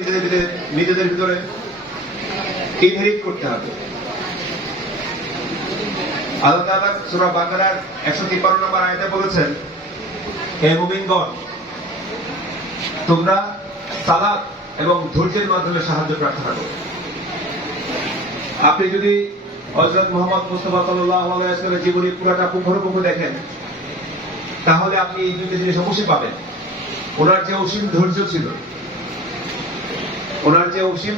নিজেদের ভিতরে ইনহেরিট করতে হবে। আল্লাহ তাআলা সূরা বাকারার 153 নম্বর আয়াতে বলেছেন, হে মুমিনগণ, তোমরা সালাত এবং ধৈর্যের মাধ্যমে সাহায্য প্রার্থনা করো। আপনি যদি হযরত মুহাম্মদ মুস্তাফা সাল্লাল্লাহু আলাইহি ওয়াসাল্লামের জীবনী পুরোটা পুঙ্খানুপুঙ্খ দেখেন, তাহলে আপনি এই দুটো জিনিস অবশ্যই পাবেন। ওনার যে অসীম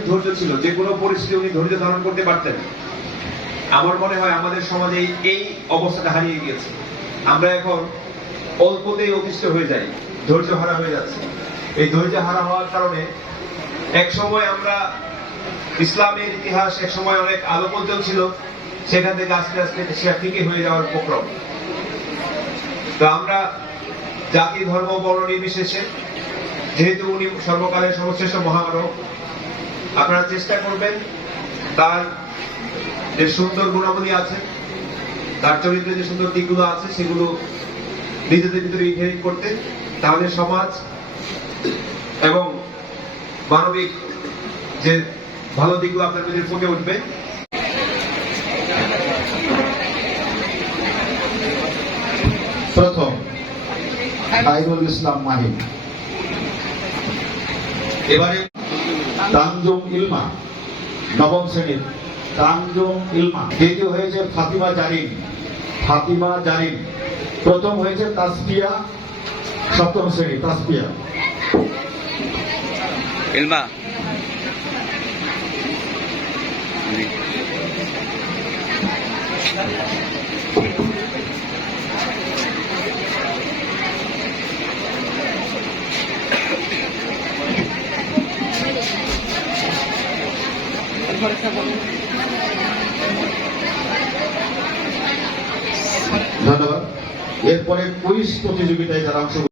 ধৈর্য ছিল, যে কোনো পরিস্থিতি উনি ধৈর্য ধারণ করতে পারতেন। আমার মনে হয় আমাদের সমাজে এই অবস্থাটা হারিয়ে গিয়েছে। আমরা এখন অল্পতেই অতিষ্ঠ হয়ে যাই, ধৈর্য হারা হয়ে যাচ্ছে। এই ধৈর্য হারা হওয়ার কারণে এক সময় আমরা ইসলামের ইতিহাস এক সময় অনেক আলোকোজ্জ্বল ছিল, সেখান থেকে আস্তে আস্তে সে ফিকে হয়ে যাওয়ার উপক্রম। তো আমরা জাতি ধর্ম বর্ণ নির্বিশেষে, যেহেতু উনি সর্বকালের সর্বশ্রেষ্ঠ মহামানব, আপনারা চেষ্টা করবেন তার যে সুন্দর গুণাবলী আছে, তার চরিত্রে যে সুন্দর দিকগুলো আছে, সেগুলো নিজেদের ভিতরে ইনহেরিট করতে। তাহলে সমাজ এবং মানবিক যে ভালো দিকগুলো আপনার ভিতরে ফুটে উঠবে। প্রথম খায়রুল ইসলাম মাহিন, এবারে তানজুম ইলমা, নবম শ্রেণীর তানজুম ইলমা। দ্বিতীয় হয়েছে ফাতিমা জারিন। প্রথম হয়েছে তাসফিয়া, সপ্তম শ্রেণী তাসফিয়া ইলমা। ধন্যবাদ। এরপরে কুইজ প্রতিযোগিতায় যারা অংশগ্রহণ